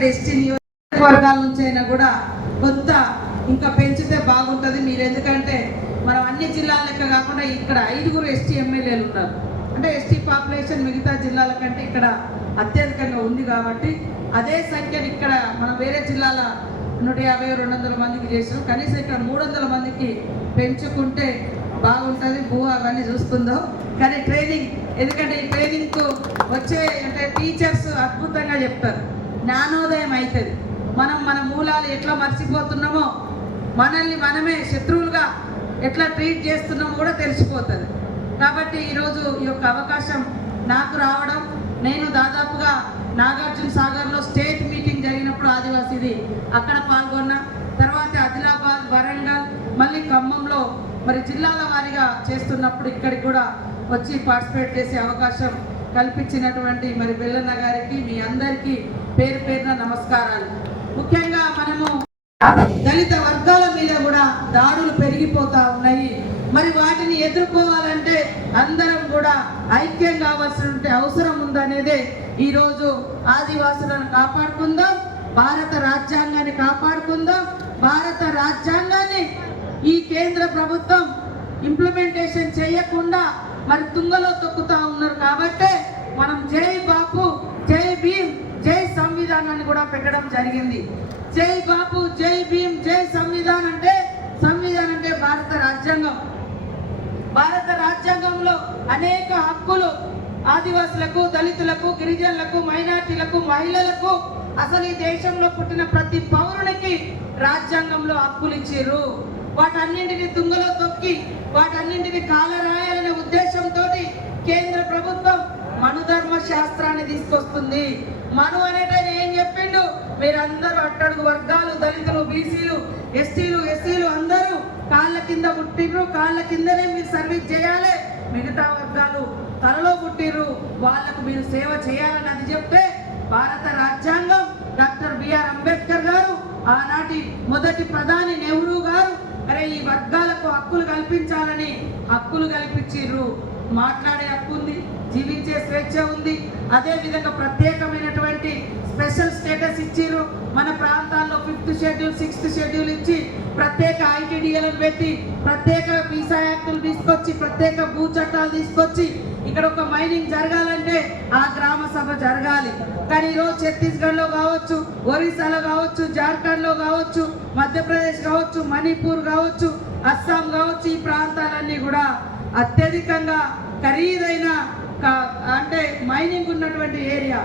ఇక్కడ ఎస్టీ నియోజకవర్గాల నుంచి అయినా కూడా కొంత ఇంకా పెంచితే బాగుంటుంది. మీరు ఎందుకంటే మనం అన్ని జిల్లాల లెక్క కాకుండా ఇక్కడ ఐదుగురు ఎస్టీ ఎమ్మెల్యేలు ఉన్నారు. అంటే ఎస్టీ పాపులేషన్ మిగతా జిల్లాల కంటే ఇక్కడ అత్యధికంగా ఉంది కాబట్టి అదే సంఖ్యను ఇక్కడ మనం వేరే జిల్లాల నూట యాభై రెండు వందల మందికి చేసినాం. కనీసం ఇక్కడ మూడు వందల మందికి పెంచుకుంటే బాగుంటుంది. భూ అవన్నీ చూసుకుందాం. కానీ ట్రైనింగ్ ఎందుకంటే ఈ ట్రైనింగ్కు వచ్చే అంటే టీచర్స్ అద్భుతంగా చెప్తారు. జ్ఞానోదయం అవుతుంది మనం మన మూలాలు ఎట్లా మర్చిపోతున్నామో మనల్ని మనమే శత్రువులుగా ఎట్లా ట్రీట్ చేస్తున్నామో కూడా తెలిసిపోతుంది. కాబట్టి ఈరోజు ఈ యొక్క అవకాశం నాకు రావడం నేను దాదాపుగా నాగార్జున సాగర్లో స్టేట్ మీటింగ్ జరిగినప్పుడు ఆదివాసీది అక్కడ పాల్గొన్నా తర్వాత ఆదిలాబాద్ వరంగల్ మళ్ళీ ఖమ్మంలో మరి జిల్లాల వారీగా చేస్తున్నప్పుడు ఇక్కడికి కూడా వచ్చి పార్టిసిపేట్ చేసే అవకాశం కల్పించినటువంటి మరి బెల్లన్న గారికి మీ అందరికీ పేరు పేరున నమస్కారాలు. ముఖ్యంగా మనము దళిత వర్గాల మీద కూడా దాడులు పెరిగిపోతా ఉన్నాయి. మరి వాటిని ఎదుర్కోవాలంటే అందరం కూడా ఐక్యం కావాల్సిన అవసరం ఉందనేదే ఈరోజు ఆదివాసులను కాపాడుకుందాం భారత రాజ్యాంగాన్ని కాపాడుకుందాం. భారత రాజ్యాంగాన్ని ఈ కేంద్ర ప్రభుత్వం ఇంప్లిమెంటేషన్ చేయకుండా మరి తుంగలో తొక్కుతా ఉన్నారు కాబట్టే మనం జై బాపు జై భీమ్ జై సంవిధానాన్ని కూడా పెట్టడం జరిగింది. జై బాపు జై భీమ్ జై సంవిధాన్ అంటే సంవిధానం అంటే భారత రాజ్యాంగం. భారత రాజ్యాంగంలో అనేక హక్కులు ఆదివాసులకు దళితులకు గిరిజనులకు మైనార్టీలకు మహిళలకు అసలు ఈ దేశంలో పుట్టిన ప్రతి పౌరునికి రాజ్యాంగంలో హక్కులు ఇచ్చిర్రు వాటన్నింటిని తుంగలో తొక్కి వాటన్నింటిని కాలరాయాలనే ఉద్దేశంతో కేంద్ర ప్రభుత్వం మనుధర్మ శాస్త్రాన్ని తీసుకొస్తుంది. మను అనేటైనా ఏం చెప్పిండు? మీరందరూ అట్టడుగు వర్గాలు దళితులు బీసీలు ఎస్టీలు ఎస్సీలు అందరూ కాళ్ళ కింద పుట్టిర్రు. కాళ్ళ కిందనే మీరు సర్వీస్ చేయాలి. మిగతా వర్గాలు తలలో పుట్టిర్రు. వాళ్ళకు మీరు సేవ చేయాలని అది చెప్తే భారత రాజ్యాంగం డాక్టర్ బిఆర్ అంబేద్కర్ గారు ఆనాటి మొదటి ప్రధాని నెహ్రూ గారు అరే ఈ వర్గాలకు హక్కులు కల్పించాలని హక్కులు కల్పించిర్రు. మాట్లాడే హక్కు ఉంది జీవించే స్వేచ్ఛ ఉంది. అదే విధంగా ప్రత్యేకమైనటువంటి స్పెషల్ స్టేటస్ ఇచ్చిర్రు. మన ప్రాంతాల్లో ఫిఫ్త్ షెడ్యూల్ సిక్స్త్ షెడ్యూల్ ఇచ్చి ప్రత్యేక ఐటీడీఎలను పెట్టి ప్రత్యేక వీసా యాక్టులు తీసుకొచ్చి ప్రత్యేక భూ చట్టాలు తీసుకొచ్చి ఇక్కడ ఒక మైనింగ్ జరగాలంటే ఆ గ్రామ సభ జరగాలి. కానీ ఈరోజు ఛత్తీస్గఢ్లో కావచ్చు ఒరిస్సాలో కావచ్చు జార్ఖండ్లో కావచ్చు మధ్యప్రదేశ్ కావచ్చు మణిపూర్ కావచ్చు అస్సాం కావచ్చు ఈ ప్రాంతాలన్నీ కూడా అత్యధికంగా ఖరీదైన అంటే మైనింగ్ ఉన్నటువంటి ఏరియా.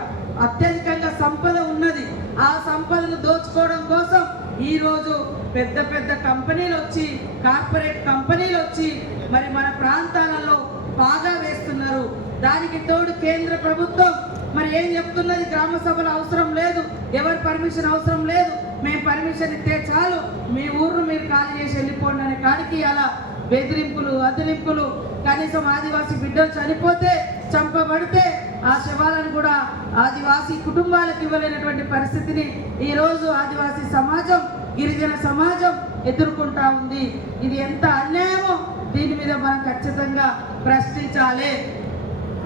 అత్యధికంగా సంపద ఉన్నది. ఆ సంపదను దోచుకోవడం కోసం ఈరోజు పెద్ద పెద్ద కంపెనీలు వచ్చి కార్పొరేట్ కంపెనీలు వచ్చి మరి మన ప్రాంతాలలో బాగా వేస్తున్నారు. దానికి తోడు కేంద్ర ప్రభుత్వం. మరి ఏం చెప్తున్నది? గ్రామ సభలు అవసరం లేదు. ఎవరి పర్మిషన్ అవసరం లేదు. మేము పర్మిషన్ ఇస్తే చాలు. మీ ఊరు మీరు ఖాళీ చేసి వెళ్ళిపోండి అనే కాడికి అలా బెదిరింపులు అదిరింపులు కనీసం ఆదివాసీ బిడ్డలు చనిపోతే చంపబడితే ఆ శవాలను కూడా ఆదివాసీ కుటుంబాలకు ఇవ్వలేనటువంటి పరిస్థితిని ఈరోజు ఆదివాసీ సమాజం గిరిజన సమాజం ఎదుర్కొంటా ఉంది. ఇది ఎంత అన్యాయమో దీని మీద మనం ఖచ్చితంగా ప్రశ్నించాలి.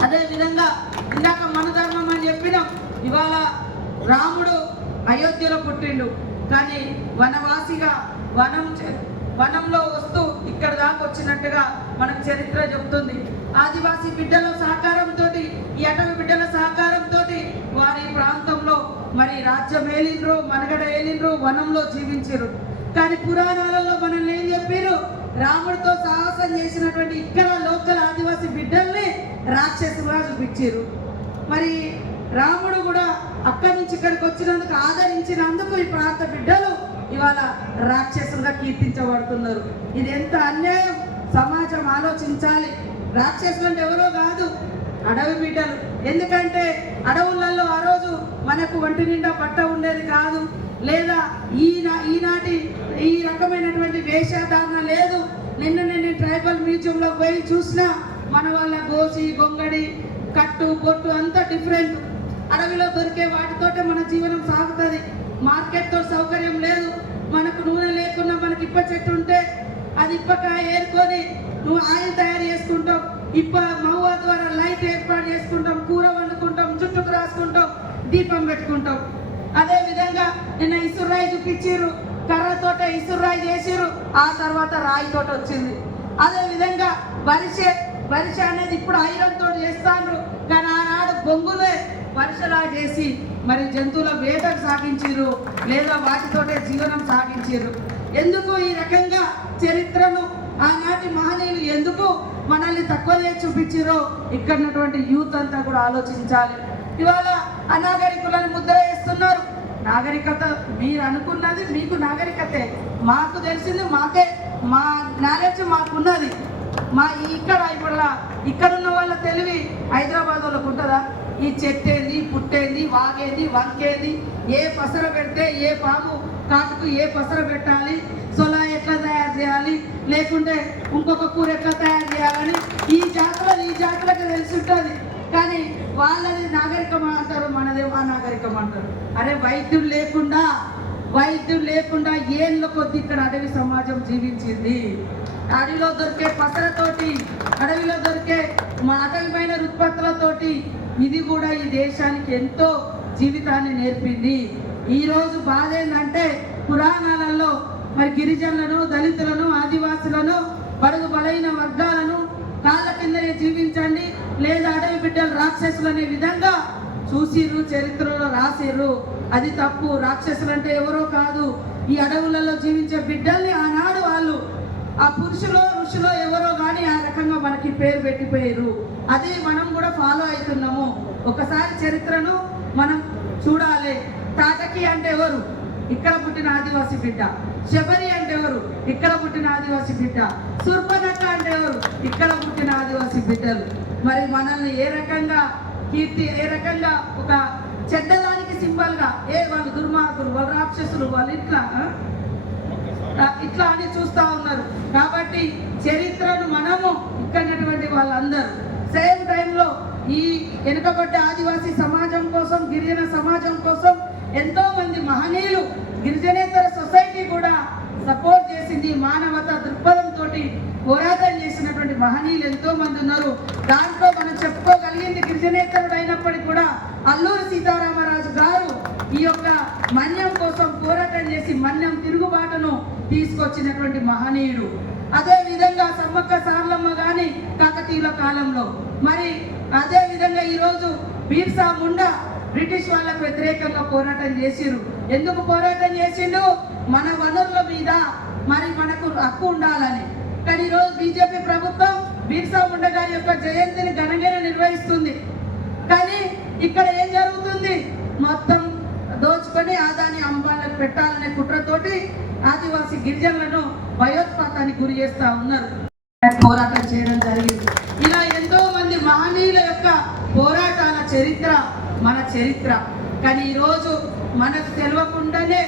అదే విధంగా ఇందాక మన ధర్మం అని చెప్పినాం ఇవాళ రాముడు అయోధ్యలో పుట్టిండు. కానీ వనవాసిగా వనం చే- వనంలో వస్తూ ఇక్కడ దాకా వచ్చినట్టుగా మనకు చరిత్ర చెబుతుంది. ఆదివాసీ బిడ్డల సహకారంతో ఈ అటవీ బిడ్డల సహకారంతో వారి ప్రాంతంలో మరి రాజ్యం ఏలిండ్రు మనగడ ఏలిండ్రు వనంలో జీవించారు కానీ పురాణాలలో మనల్ని ఏం చెప్పారు రాముడితో సాహసం చేసినటువంటి ఇక్కడ లోకల్ ఆదివాసీ బిడ్డల్ని రాజు చూపించారు మరి రాముడు కూడా అక్కడి నుంచి ఇక్కడికి వచ్చినందుకు ఆదరించినందుకు ఈ ప్రాంత బిడ్డలు ఇవాళ రాక్షసులుగా కీర్తించబడుతున్నారు. ఇది ఎంత అన్యాయం? సమాజం ఆలోచించాలి. రాక్షసులు అంటే ఎవరో కాదు. అడవి బిడ్డలు. ఎందుకంటే అడవులలో ఆ రోజు మనకు ఒంటి నిండా పట్ట ఉండేది కాదు. లేదా ఈన ఈనాటి ఈ రకమైనటువంటి వేషధారణ లేదు. నిన్న నేను ట్రైబల్ మ్యూజియంలో పోయి చూసిన మన వాళ్ళ గోసి గొంగడి కట్టు బొట్టు అంతా డిఫరెంట్. అడవిలో దొరికే వాటితోటే మన జీవనం సాగుతుంది. మార్కెట్తో సౌకర్యం లేదు. మనకు నూనె లేకుండా మనకి ఇప్ప చెట్టు ఉంటే అది ఇప్పకాయ ఏరుకొని నువ్వు ఆయిల్ తయారు చేసుకుంటావు. ఇప్ప మహువా ద్వారా పెట్టుకుంటాం అదే విధంగా నిన్న ఇసురాయి చూపించారు కర్రతోట ఇసురాయి చేసిరు ఆ తర్వాత రాయి తోట వచ్చింది. అదే విధంగా వరిసె వరిసె అనేది ఇప్పుడు ఐరన్ తోటి చేస్తాను కానీ ఆనాడు బొంగులే వరుసలా చేసి మరి జంతువుల వేదకు సాగించారు లేదా వాటితోటే జీవనం సాగించారు ఎందుకు ఈ రకంగా చరిత్రను ఆనాటి మహనీయులు ఎందుకు మనల్ని తక్కువ చూపించారో ఇక్కడ ఉన్నటువంటి యూత్ అంతా కూడా ఆలోచించాలి. ఇవాళ అనాగరికులను ముద్ర వేస్తున్నారు. నాగరికత మీరు అనుకున్నది మీకు నాగరికతే. మాకు తెలిసింది మాకే. మా నాలెడ్జ్ మాకున్నది. మా ఇక్కడ ఇప్పుడు ఇక్కడ ఉన్న వాళ్ళ తెలివి హైదరాబాద్ వాళ్ళకు ఉంటుందా? ఈ చెట్టేది పుట్టేది వాగేది వంకేది ఏ పసర పెడితే ఏ పాము కాటుకు ఏ పసర పెట్టాలి? సొలా ఎట్లా తయారు చేయాలి? లేకుంటే ఇంకొక కూర ఎట్లా తయారు చేయాలని ఈ జాతర ఈ జాతరకు తెలిసి ఉంటుంది. కానీ వాళ్ళది నాగరికం అంటారు మనదేమో అనాగరికం అంటారు. అరే వైద్యులు లేకుండా వైద్యులు లేకుండా ఏళ్ళ కొద్ది ఇక్కడ అడవి సమాజం జీవించింది. అడవిలో దొరికే పసరతోటి అడవిలో దొరికే మా అటవిమైన ఉత్పత్తులతోటి ఇది కూడా ఈ దేశానికి ఎంతో జీవితాన్ని నేర్పింది. ఈరోజు బాధ ఏంటంటే పురాణాలలో మరి గిరిజనులను దళితులను ఆదివాసులను బడుగు బలైన వర్గాలను కాళ్ళ కిందనే జీవించండి. లేదా అడవి బిడ్డలు రాక్షసులు అనే విధంగా చూసిర్రు చరిత్రలో రాసిర్రు. అది తప్పు. రాక్షసులు అంటే ఎవరో కాదు. ఈ అడవులలో జీవించే బిడ్డల్ని ఆనాడు వాళ్ళు ఆ పురుషులో ఋషులో ఎవరో కానీ ఆ రకంగా మనకి పేరు పెట్టిపోయారు అది మనం కూడా ఫాలో అవుతున్నాము. ఒకసారి చరిత్రను మనం చూడాలి. తాటకి అంటే ఎవరు? ఇక్కడ పుట్టిన ఆదివాసి బిడ్డ. శబరి అంటే ఎవరు? ఇక్కడ పుట్టిన ఆదివాసి బిడ్డ. సుర్పనక్క అంటే ఎవరు? ఇక్కడ పుట్టిన ఆదివాసి బిడ్డలు. మరి మనల్ని ఏ రకంగా కీర్తి ఏ రకంగా ఒక చెడ్డదానికి సింబల్గా ఏ వాళ్ళు దుర్మార్గులు వాళ్ళు రాక్షసులు వాళ్ళు ఇట్లా ఇట్లా అని చూస్తా ఉన్నారు. కాబట్టి చరిత్రను మనము ఇక్కడటువంటి వాళ్ళందరూ. సేమ్ టైంలో ఈ వెనుకబడ్డ ఆదివాసీ సమాజం కోసం గిరిజన సమాజం కోసం ఎంతో మంది మహనీయులు గిరిజనేతర సొసైటీ కూడా సపోర్ట్ చేసింది మానవత దృక్పథంతో పోరాటం చేసినటువంటి మహనీయులు ఎంతో మంది ఉన్నారు. దాంట్లో మనం చెప్పుకోగలిగింది గిరిజనేతరుడు అయినప్పటికీ కూడా అల్లూరి సీతారామరాజు గారు ఈ యొక్క మన్యం కోసం పోరాటం చేసి మన్యం తిరుగుబాటును తీసుకొచ్చినటువంటి మహనీయుడు. అదే విధంగా సమ్మక్క సార్లమ్మ గాని కాకతీయుల కాలంలో. మరి అదే విధంగా ఈరోజు బీర్సా ముండా బ్రిటిష్ వాళ్ళకు వ్యతిరేకంగా పోరాటం చేసిరు ఎందుకు పోరాటం చేసిండు మన వనరుల మీద మరి మనకు హక్కు ఉండాలని. కానీ ఈరోజు బీజేపీ ప్రభుత్వం బీర్సా ముండా గారి యొక్క జయంతిని ఘనంగా నిర్వహిస్తుంది. కానీ ఇక్కడ ఏం జరుగుతుంది? మొత్తం దోచుకొని ఆదాని అంబాలకు పెట్టాలనే కుట్రతోటి ఆదివాసి గిరిజనులను భయోత్పాతానికి గురి చేస్తా ఉన్నారు. పోరాటం చేయడం జరిగింది. ఇలా ఎంతో మంది మహనీయుల యొక్క పోరాటాల చరిత్ర మన చరిత్ర. కానీ ఈరోజు మనకు తెలియకుండానే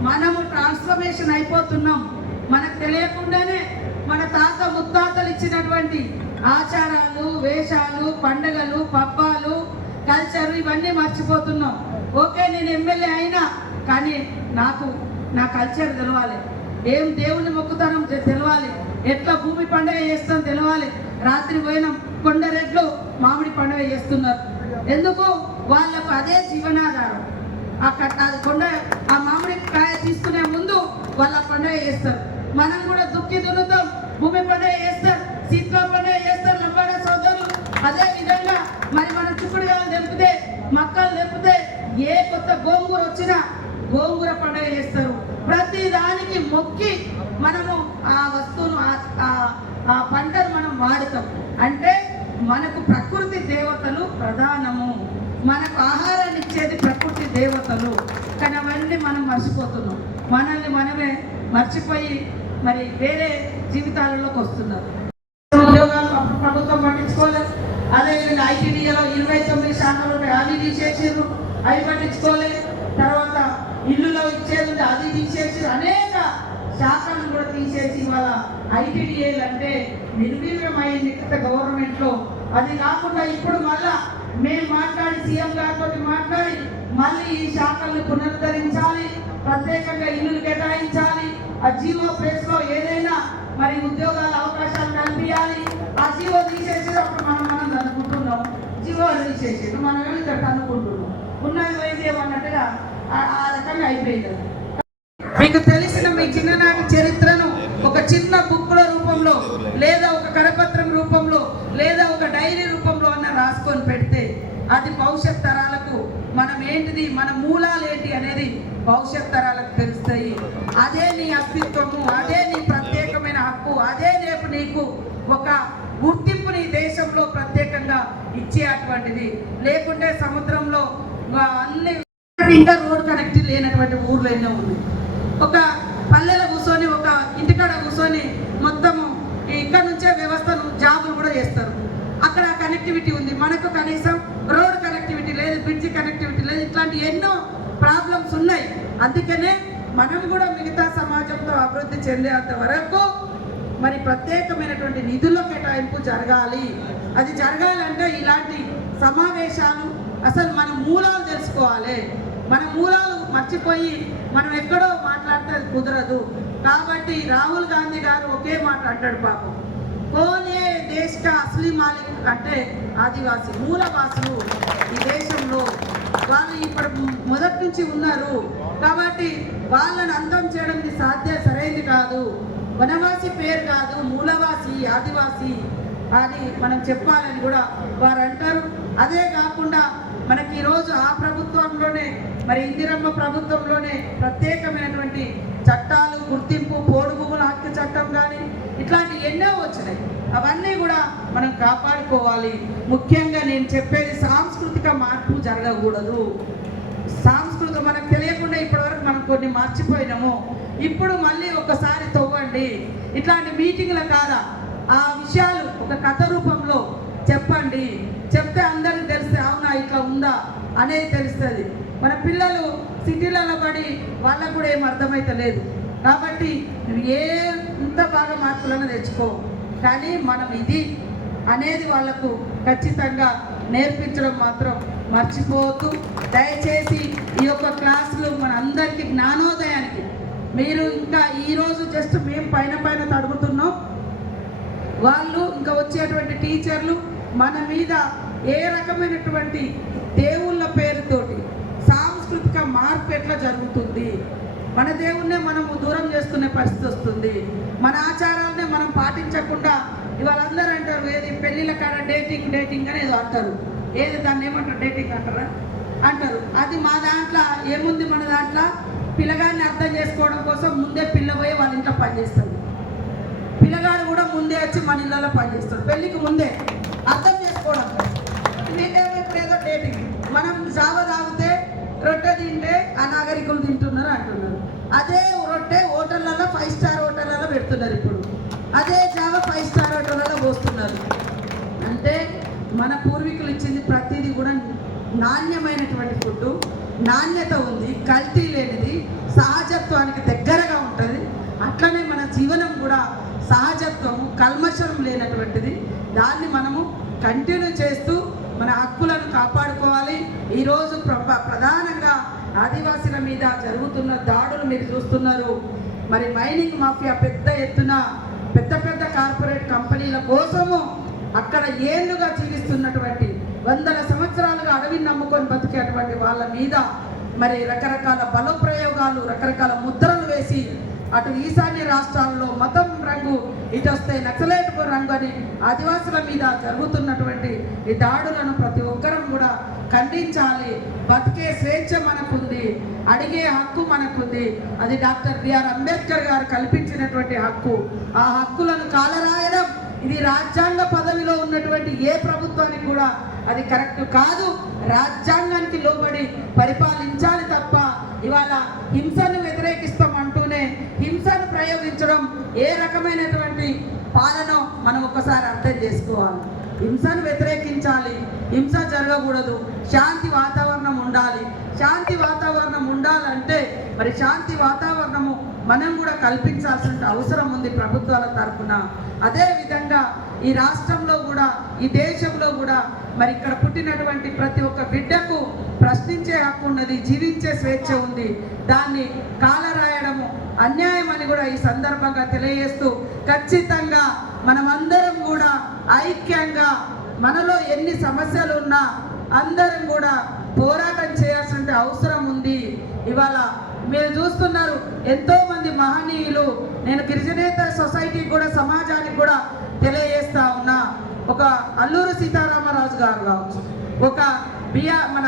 మనము ట్రాన్స్ఫర్మేషన్ అయిపోతున్నాం. మనకు తెలియకుండానే మన తాత ముత్తాతలు ఇచ్చినటువంటి ఆచారాలు వేషాలు పండగలు పబ్బాలు కల్చర్ ఇవన్నీ మర్చిపోతున్నాం. ఓకే నేను ఎమ్మెల్యే అయినా కానీ నాకు నా కల్చర్ తెలవాలి. ఏం దేవుని మొక్కుతానం తెలవాలి. ఎట్లా భూమి పండుగ చేస్తాం తెలవాలి. రాత్రి పోయినాం కొండరెడ్లు మామిడి పండుగ చేస్తున్నారు. ఎందుకు? వాళ్ళకు అదే జీవనాధారం. అక్కడ అది కొండ ఆ మామిడి కాయ తీసుకునే ముందు వాళ్ళ పండుగ చేస్తారు మనం కూడా దుక్కి దున్నుతాం భూమి పండుగ చేస్తారు శీతల పండుగ చేస్తారు లంబాడ సోదరులు. అదే విధంగా మరి మనం చుక్కుడుగాలు తెంపితే మక్కలు తెంపితే ఏ కొత్త గోంగూర వచ్చినా గోంగూర పండుగ చేస్తారు ప్రతి దానికి మొక్కి మనము ఆ వస్తువును ఆ- ఆ- ఆ పంటను మనం వాడుతాం. అంటే మనకు ప్రకృతి దేవతలు ప్రధానము. మనకు ఆహారాన్ని ఇచ్చేది ప్రకృతి దేవతలు. కానీ అవన్నీ మనం మర్చిపోతున్నాం. మనల్ని మనమే మర్చిపోయి మరి వేరే జీవితాలలోకి వస్తున్నారు. ఉద్యోగాలు ప్రభుత్వం పట్టించుకోలేదు. అదేవిధంగా ఐటీడీఏలో ఇరవై తొమ్మిది శాఖలు అది తీసేసారు అవి పట్టించుకోలేదు. తర్వాత ఇల్లులో ఇచ్చేది అది తీసేసి అనేక శాఖలను కూడా తీసేసి ఇవాళ ఐటీడీఏలు అంటే నిర్వీర్యమైంది గత గవర్నమెంట్లో. అది కాకుండా ఇప్పుడు మళ్ళా మేము మాట్లాడి సీఎం గారితో మాట్లాడి మళ్ళీ ఈ శాఖల్ని పునరుద్ధరించాలి ప్రత్యేకంగా ఇల్లులు కేటాయించాలి ఆ జీవో ప్లేస్లో ఏదైనా మరి ఉద్యోగాల అవకాశాలు కల్పించాలి. ఆ జీవో తీసేసేటప్పుడు మనం మనం అనుకుంటున్నాం. జీవో తీసేసి మనం ఇక్కడ అనుకుంటున్నాం? ఉన్నది వైద్యం అన్నట్టుగా ఆ- రకంగా అయిపోయింది మీకు తెలిసిన మీ చిన్ననాటి చరిత్రను ఒక చిన్న బుక్ల రూపంలో లేదా ఒక కరపత్రం రూపంలో లేదా ఒక డైరీ రూపంలో అన్న రాసుకొని పెడితే అది భవిష్యత్ తరాలకు మనం ఏంటిది మన మూలాలు ఏంటి అనేది భవిష్యత్ తరాలకు తెలుస్తాయి. అదే నీ అస్తిత్వము అదే నీ ప్రత్యేకమైన హక్కు అదే రేపు నీకు ఒక గుర్తింపు నీ దేశంలో ప్రత్యేకంగా ఇచ్చే అటువంటిది లేకుంటే సముద్రంలో అన్ని ఇంకా రోడ్ కనెక్ట్ లేనటువంటి ఊర్లో ఎన్నో ఉంది ఒక పల్లెలో కూర్చొని ఒక ఇంటికాడ కూర్చొని మొత్తము ఇక్కడ నుంచే వ్యవస్థను జాబులు కూడా చేస్తారు. అక్కడ కనెక్టివిటీ ఉంది. మనకు కనీసం రోడ్ కనెక్టివిటీ లేదు బ్రిడ్జి కనెక్టివిటీ ఎన్నో ప్రాబ్లమ్స్ ఉన్నాయి. అందుకనే మనం కూడా మిగతా సమాజంతో అభివృద్ధి చెందేంత వరకు మరి ప్రత్యేకమైనటువంటి నిధుల కేటాయింపు జరగాలి. అది జరగాలంటే ఇలాంటి సమావేశాలు అసలు మన మూలాలు తెలుసుకోవాలి. మన మూలాలు మర్చిపోయి మనం ఎక్కడో మాట్లాడితే కుదరదు. కాబట్టి రాహుల్ గాంధీ గారు ఒకే మాట అంటాడు పాపం. కోనే దేశ అసలీ మాలిక్ అంటే ఆదివాసి మూలవాసులు ఈ దేశంలో మొదటి నుంచి ఉన్నారు. కాబట్టి వాళ్ళని అంతం చేయడం ఇది సాధ్య సరైనది కాదు. వనవాసి పేరు కాదు మూలవాసి ఆదివాసి అని మనం చెప్పాలని కూడా వారు అంటారు అదే కాకుండా మనకి ఈరోజు ఆ ప్రభుత్వంలోనే మరి ఇందిరమ్మ ప్రభుత్వంలోనే ప్రత్యేకమైనటువంటి చట్టాలు గుర్తింపు పోడు భూముల హక్కు చట్టం కానీ ఇట్లాంటి ఎన్నో వచ్చినాయి. అవన్నీ కూడా మనం కాపాడుకోవాలి. ముఖ్యంగా నేను చెప్పేది సాంస్కృతిక మార్పు జరగకూడదు. సాంస్కృతిక మనకు తెలియకుండా ఇప్పటివరకు మనం కొన్ని మర్చిపోయినాము. ఇప్పుడు మళ్ళీ ఒకసారి తవ్వండి. ఇట్లాంటి మీటింగ్ల కాదా ఆ విషయాలు ఒక కథ రూపంలో చెప్పండి. చెప్తే అందరికి తెలిస్తే అవునా ఇట్లా ఉందా అనేది తెలుస్తుంది. మన పిల్లలు సిటీలలో పడి వాళ్ళకు కూడా ఏం అర్థమైతే లేదు కాబట్టి ఏ ఎంత బాగా మార్పులను తెచ్చుకో. కానీ మనం ఇది అనేది వాళ్ళకు ఖచ్చితంగా నేర్పించడం మాత్రం మర్చిపోతూ దయచేసి ఈ యొక్క క్లాసులు మన అందరికీ జ్ఞానోదయానికి మీరు ఇంకా ఈరోజు జస్ట్ మేము పైన పైన తడుగుతున్నాం. వాళ్ళు ఇంకా వచ్చేటువంటి టీచర్లు మన మీద ఏ రకమైనటువంటి దేవుళ్ళ పేరుతోటి సాంస్కృతిక మార్పు ఎట్లా జరుగుతుంది? మన దేవుణ్ణే మనము దూరం చేసుకునే పరిస్థితి వస్తుంది. మన ఆచారాలనే మనం పాటించకుండా ఇవాళ అందరూ అంటారు ఏది పెళ్ళిళ్ళ కాడ డేటింగ్ డేటింగ్ అని అంటారు. ఏది దాన్ని ఏమంటారు? డేటింగ్ అంటారా? అంటారు. అది మా దాంట్లో ఏముంది మన దాంట్లో? పిల్లగాడిని అర్థం చేసుకోవడం కోసం ముందే పిల్ల పోయి వాళ్ళ ఇంట్లో పనిచేస్తాడు పిల్లగాడు కూడా ముందే వచ్చి మన ఇళ్ళలో పనిచేస్తాడు పెళ్ళికి ముందే అర్థం చేసుకోవడం వీళ్ళేమో ఇప్పుడు ఏదో డేటింగ్ మనం జావ తాగితే రొట్టె తింటే అనాగరికులు తింటున్నారు అంటున్నారు అదే రొట్టె హోటళ్ళలో ఫైవ్ స్టార్ హోటళ్ళలో పెడుతున్నారు ఇప్పుడు అదే జావ ఫైవ్ స్టార్ హోటళ్ళలో పోస్తున్నారు అంటే మన పూర్వీకులు ఇచ్చింది ప్రతిదీ కూడా నాణ్యమైనటువంటి ఫుడ్ నాణ్యత ఉంది కల్తీ లేనిది సహజత్వానికి దగ్గరగా ఉంటుంది. అట్లనే మన జీవనం కూడా సహజత్వము కల్మషం లేనటువంటిది. దాన్ని మనము కంటిన్యూ చేస్తూ మన హక్కులను కాపాడుకోవాలి. ఈరోజు ప్ర ప్రధానంగా ఆదివాసీల మీద జరుగుతున్న దాడులు మీరు చూస్తున్నారు. మరి మైనింగ్ మాఫియా పెద్ద ఎత్తున పెద్ద పెద్ద కార్పొరేట్ కంపెనీల కోసము అక్కడ ఏళ్ళుగా జీవిస్తున్నటువంటి వందల సంవత్సరాలుగా అడవిని నమ్ముకొని బతికేటువంటి వాళ్ళ మీద మరి రకరకాల బలప్రయోగాలు రకరకాల ముద్రలు వేసి అటు ఈశాన్య రాష్ట్రాల్లో మతం రంగు ఇటు వస్తే నక్సలైట్ రంగు అని ఆదివాసుల మీద జరుగుతున్నటువంటి ఈ దాడులను ప్రతి ఒక్కరం కూడా ఖండించాలి. బతికే స్వేచ్ఛ మనకుంది అడిగే హక్కు మనకుంది. అది డాక్టర్ బిఆర్ అంబేద్కర్ గారు కల్పించినటువంటి హక్కు. ఆ హక్కులను కాలరాయడం ఇది రాజ్యాంగ పదవిలో ఉన్నటువంటి ఏ ప్రభుత్వానికి కూడా అది కరెక్ట్ కాదు. రాజ్యాంగానికి లోబడి పరిపాలించాలి తప్ప ఇవాళ హింస హింసను ప్రయోగించడం ఏ రకమైనటువంటి పాలన మనం ఒకసారి అర్థం చేసుకోవాలి. హింసను వ్యతిరేకించాలి హింస జరగకూడదు శాంతి వాతావరణం ఉండాలి. శాంతి వాతావరణం ఉండాలంటే మరి శాంతి వాతావరణము మనం కూడా కల్పించాల్సిన అవసరం ఉంది ప్రభుత్వాల తరఫున. అదేవిధంగా ఈ రాష్ట్రంలో కూడా ఈ దేశంలో కూడా మరి ఇక్కడ పుట్టినటువంటి ప్రతి ఒక్క బిడ్డ హక్కు ఉన్నది జీవించే స్వేచ్ఛ ఉంది. దాన్ని కాలరాయడము అన్యాయం అని కూడా ఈ సందర్భంగా తెలియజేస్తూ ఖచ్చితంగా మనమందరం కూడా ఐక్యంగా మనలో ఎన్ని సమస్యలు ఉన్నా అందరం కూడా పోరాటం చేయాల్సిన అవసరం ఉంది. ఇవాళ మీరు చూస్తున్నారు ఎంతో మంది మహనీయులు నేను గిరిజనేతర సొసైటీ కూడా సమాజానికి కూడా తెలియజేస్తా ఉన్నా. ఒక అల్లూరు సీతారామరాజు గారు కావచ్చు ఒక బియా మన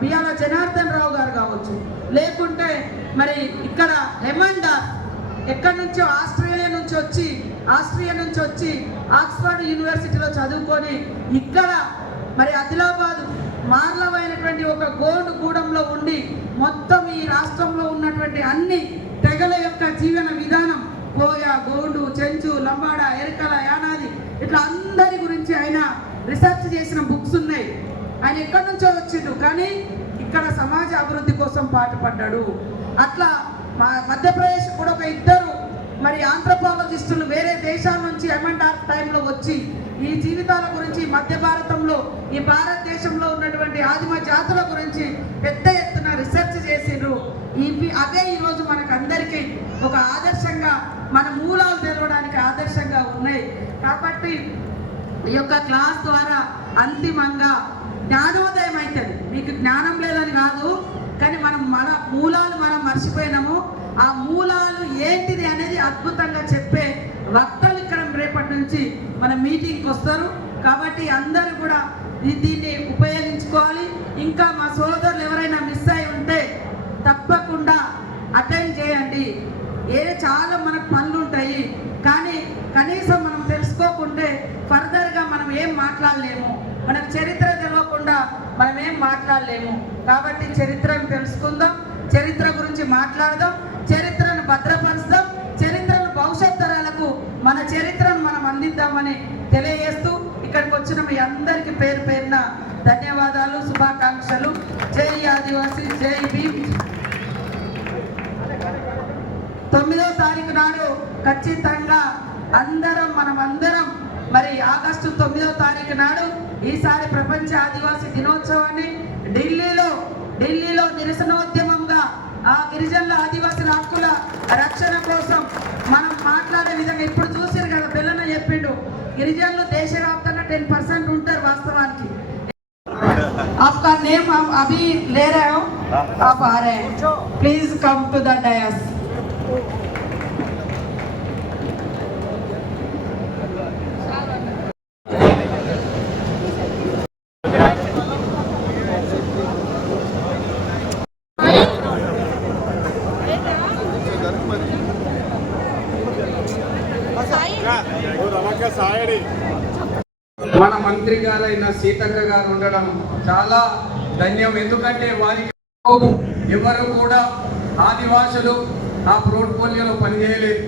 బియాల జనార్దన్ రావు గారు కావచ్చు. లేకుంటే మరి ఇక్కడ హెమండార్ ఎక్కడి నుంచో ఆస్ట్రేలియా నుంచి వచ్చి ఆస్ట్రియా నుంచి వచ్చి ఆక్స్ఫర్డ్ యూనివర్సిటీలో చదువుకొని ఇక్కడ మరి ఆదిలాబాద్ మార్లమైనటువంటి ఒక గోల్డ్ గూడెంలో ఉండి మొత్తం ఈ రాష్ట్రంలో ఉన్నటువంటి అన్ని తెగల యొక్క జీవన విధానం కోయ గోండు చెంచు లంబాడ ఎరకల యానాది ఇట్లా అందరి గురించి ఆయన రీసెర్చ్ చేసిన బుక్స్ ఉన్నాయి. ఆయన ఎక్కడి నుంచో వచ్చిండు కానీ ఇక్కడ సమాజ అభివృద్ధి కోసం పాటుపడ్డాడు అట్లా మా మధ్యప్రదేశ్ కూడా ఒక ఇద్దరు మరి ఆంథ్రపాలజిస్టులు వేరే దేశాల నుంచి ఎమంటార్ టైంలో వచ్చి ఈ జీవితాల గురించి మధ్య భారతంలో ఈ భారతదేశంలో ఉన్నటువంటి ఆదిమ జాతుల గురించి పెద్ద ఎత్తున రీసెర్చ్ చేసిండ్రు. ఇవి అదే ఈరోజు మనకు అందరికీ ఒక ఆదర్శంగా మన మూలాలు తెలవడానికి ఆదర్శంగా ఉన్నాయి. కాబట్టి ఈ యొక్క క్లాస్ ద్వారా అంతిమంగా జ్ఞానోదయం అవుతుంది మీకు జ్ఞానం లేదని కాదు కానీ మనం మన మూలాలు మనం మర్చిపోయినాము. ఆ మూలాలు ఏంటిది అనేది అద్భుతంగా చెప్పే వక్తలు ఇక్కడ రేపటి నుంచి మన మీటింగ్కి వస్తారు. కాబట్టి అందరూ కూడా దీన్ని ఉపయోగించుకోవాలి. ఇంకా మా సోదరులు ఎవరైనా మిస్ అయి ఉంటే తప్పకుండా అటెండ్ చేయండి. ఏ చాలా మనకు పనులు ఉంటాయి. కానీ కనీసం మనం తెలుసుకోకుంటే ఫర్దర్గా మనం ఏం మాట్లాడలేము. మనకు చరిత్ర లేకుండా మనం ఏం మాట్లాడలేము. కాబట్టి చరిత్రను తెలుసుకుందాం చరిత్ర గురించి మాట్లాడదాం చరిత్రను భద్రపరుస్తాం చరిత్రను భవిష్యత్ తరాలకు మన చరిత్రను మనం అందిద్దామని తెలియజేస్తూ ఇక్కడికి వచ్చిన మీ అందరికీ పేరు పేరున ధన్యవాదాలు శుభాకాంక్షలు. జై ఆదివాసి జై భీమ్. తొమ్మిదో తారీఖు నాడు ఖచ్చితంగా అందరం మనమందరం మరి ఆగస్టు తొమ్మిదో తారీఖు నాడు ఈసారి ప్రపంచ ఆదివాసీ దినోత్సవాన్ని ఢిల్లీలో ఢిల్లీలో నిరసనోద్యమంగా ఆ గిరిజనుల ఆదివాసుల హక్కుల రక్షణ కోసం మనం మాట్లాడే విధంగా ఇప్పుడు చూసారు కదా పిల్లన చెప్పిండు గిరిజనులు దేశవ్యాప్తంగా టెన్ పర్సెంట్ ఉంటారు వాస్తవానికి आपका नेम हम अभी ले रहे हो आप आ रहे हैं please come to the dais మంత్రి గారైన సీతక్క గారు ఉండడం చాలా ధన్యం. ఎందుకంటే వారికి ఎవరు కూడా ఆదివాసులు ఆ పోర్ట్ఫోలియోలో పనిచేయలేదు.